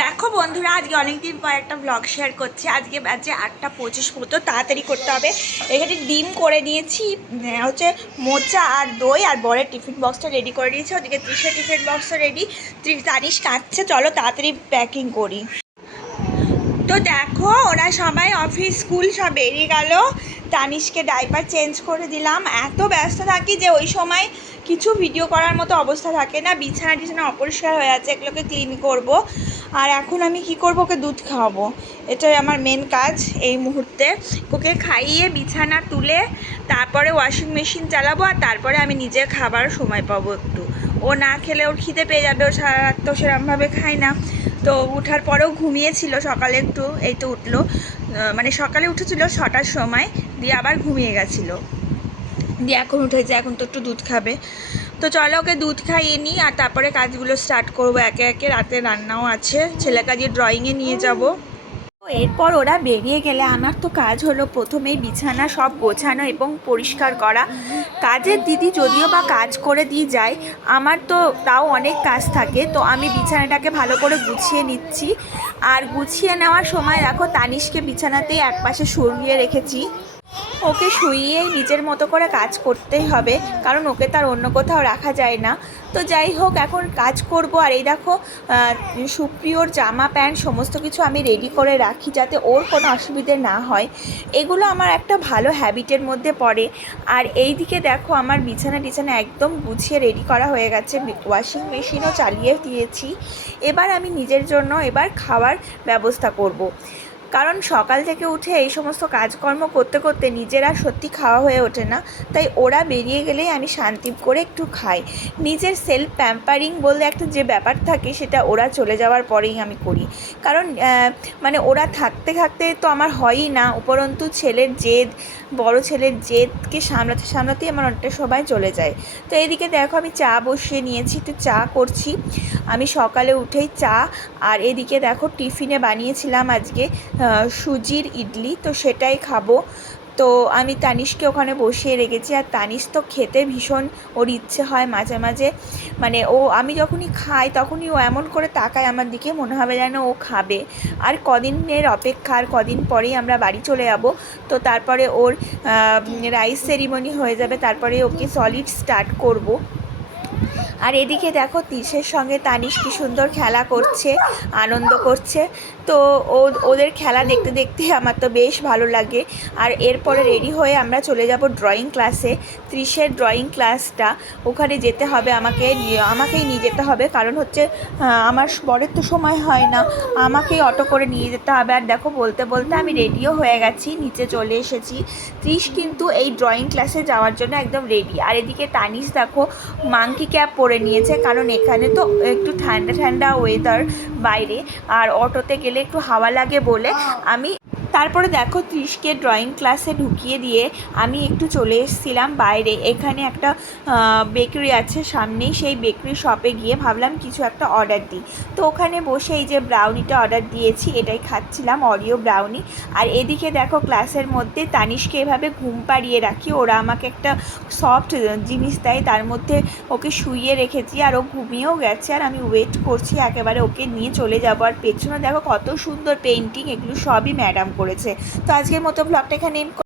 দেখো বন্ধুরা, আজকে অনেকদিন পর একটা ব্লগ শেয়ার করছি। আজকে বাজে আটটা পঁচিশ মতো তাড়াতাড়ি করতে হবে। এখানে ডিম করে নিয়েছি হচ্ছে মোচা আর দই আর বরের টিফিন বক্সটা রেডি করে নিয়েছি। ওদিকে ত্রিশের টিফিন বক্সটা রেডি ত্রিশ তারিশ কাটছে চলো তাড়াতাড়ি প্যাকিং করি। তো দেখো, ওরা সবাই অফিস স্কুল সব বেরিয়ে গেল। তানিশকে ডাইপার চেঞ্জ করে দিলাম। এত ব্যস্ত থাকি যে ওই সময় কিছু ভিডিও করার মতো অবস্থা থাকে না। বিছানা টিছানা অপরিষ্কার হয়ে আছে, এগুলোকে ক্লিন করব। আর এখন আমি কি করব? ওকে দুধ খাওয়াবো। এটাই আমার মেন কাজ এই মুহূর্তে। ওকে খাইয়ে বিছানা তুলে, তারপরে ওয়াশিং মেশিন চালাবো, আর তারপরে আমি নিজে খাবার সময় পাবো একটু। ও না খেলে ওর খিদে পেয়ে যাবে, ও সারা রাত তো সেরকমভাবে খায় না। তো উঠার পরেও ঘুমিয়েছিল সকালে একটু, এই তো উঠল। মানে সকালে উঠেছিল ছটার সময়, দিয়ে আবার ঘুমিয়ে গেছিল। দিয়ে এখন উঠেছে, এখন তো একটু দুধ খাবে। তো চলো ওকে দুধ খাইয়ে নিই, আর তারপরে কাজগুলো স্টার্ট করব। একে একে রাতে রান্নাও আছে। ছেলেকে আজকে ড্রয়িংয়ে নিয়ে যাব। এরপর ওরা বেরিয়ে গেলে আমার তো কাজ হলো প্রথমেই বিছানা সব গোছানো এবং পরিষ্কার করা। কাজের দিদি যদিও বা কাজ করে দিয়ে যায়, আমার তো তাও অনেক কাজ থাকে, তো আমি বিছানাটাকে ভালো করে গুছিয়ে নিচ্ছি। আর গুছিয়ে নেওয়ার সময় দেখো তানিশকে বিছানাতেই একপাশে সরিয়ে রেখেছি। ওকে শুইয়েই নিজের মতো করে কাজ করতেই হবে, কারণ ওকে তার অন্য কোথাও রাখা যায় না। তো যাই হোক, এখন কাজ করব আর এই দেখো সুপ্রিয়র জামা, প্যান্ট সমস্ত কিছু আমি রেডি করে রাখি যাতে ওর কোনো অসুবিধে না হয়। এগুলো আমার একটা ভালো হ্যাবিটের মধ্যে পড়ে। আর এই দিকে দেখো, আমার বিছানা টিছানা একদম গুছিয়ে রেডি করা হয়ে গেছে। ওয়াশিং মেশিনও চালিয়ে দিয়েছি। এবার আমি নিজের জন্য এবার খাওয়ার ব্যবস্থা করব। কারণ সকাল থেকে উঠে এই সমস্ত কাজকর্ম করতে করতে নিজেরা সত্যি খাওয়া হয়ে ওঠে না। তাই ওরা বেরিয়ে গেলেই আমি শান্তি করে একটু খাই। নিজের সেলফ প্যাম্পারিং বলতে একটা যে ব্যাপার থাকে সেটা ওরা চলে যাওয়ার পরেই আমি করি। কারণ মানে ওরা থাকতে থাকতে তো আমার হয়ই না, উপরন্তু ছেলের জেদ, বড় ছেলের জেদকে সামলাতে সামলাতেই আমার অনেকটা সবাই চলে যায়। তো এদিকে দেখো আমি চা বসিয়ে নিয়েছি, একটু চা করছি। আমি সকালে উঠেই চা, আর এদিকে দেখো টিফিনে বানিয়েছিলাম আজকে। সুজির ইডলি, তো সেটাই খাব। তো আমি তানিশকে ওখানে বসিয়ে রেখেছি, আর তানিশ তো খেতে ভীষণ ওর ইচ্ছে হয় মাঝে মাঝে। মানে ও, আমি যখনই খাই তখনই ও এমন করে তাকায় আমার দিকে, মনে হবে যেন ও খাবে। আর কদিনের অপেক্ষা, আর কদিন পরেই আমরা বাড়ি চলে যাব। তো তারপরে ওর রাইস সেরিমনি হয়ে যাবে তারপরে ওকে সলিড স্টার্ট করব। আর এদিকে দেখো তিসের সঙ্গে তানিশ কি সুন্দর খেলা করছে, আনন্দ করছে। তো ও, ওদের খেলা দেখতে দেখতে আমার তো বেশ ভালো লাগে। আর এরপরে রেডি হয়ে আমরা চলে যাব ড্রয়িং ক্লাসে। ত্রিশের ড্রয়িং ক্লাসটা ওখানে যেতে হবে আমাকে আমাকেই নিয়ে যেতে হবে। কারণ হচ্ছে আমার বরের তো সময় হয় না। আমাকেই অটো করে নিয়ে যেতে হবে। আর দেখো, বলতে বলতে আমি রেডিও হয়ে গেছি, নিচে চলে এসেছি। ত্রিশ কিন্তু এই ড্রয়িং ক্লাসে যাওয়ার জন্য একদম রেডি। আর এদিকে তানিশ দেখো, মাংকি ক্যাপ পরে নিয়েছে। কারণ এখানে তো একটু ঠান্ডা ঠান্ডা ওয়েদার বাইরে। আর অটোতে গেলে একটু হাওয়া লাগে বলে আমি তারপরে দেখো ত্রিশকে ড্রয়িং ক্লাসে ঢুকিয়ে দিয়ে আমি একটু চলে এসেছিলাম বাইরে। এখানে একটা বেকারি আছে সামনেই, সেই বেকারি শপে গিয়ে ভাবলাম কিছু একটা অর্ডার দিই। তো ওখানে বসে এই যে ব্রাউনিটা অর্ডার দিয়েছি, এটাই খাচ্ছিলাম অরিও ব্রাউনি আর এদিকে দেখো ক্লাসের মধ্যে তানিশকে এভাবে ঘুম পাড়িয়ে রাখি, ওরা আমাকে একটা সফট জিনিস দেয়, তার মধ্যে ওকে শুইয়ে রেখেছি আর ও ঘুমিয়েও গেছে আর আমি ওয়েট করছি, একেবারে ওকে নিয়ে চলে যাব আর পেছনে দেখো কত সুন্দর পেন্টিং এগুলো সবই ম্যাডাম করেছে। তো আজকের মতো ব্লগটা এখানে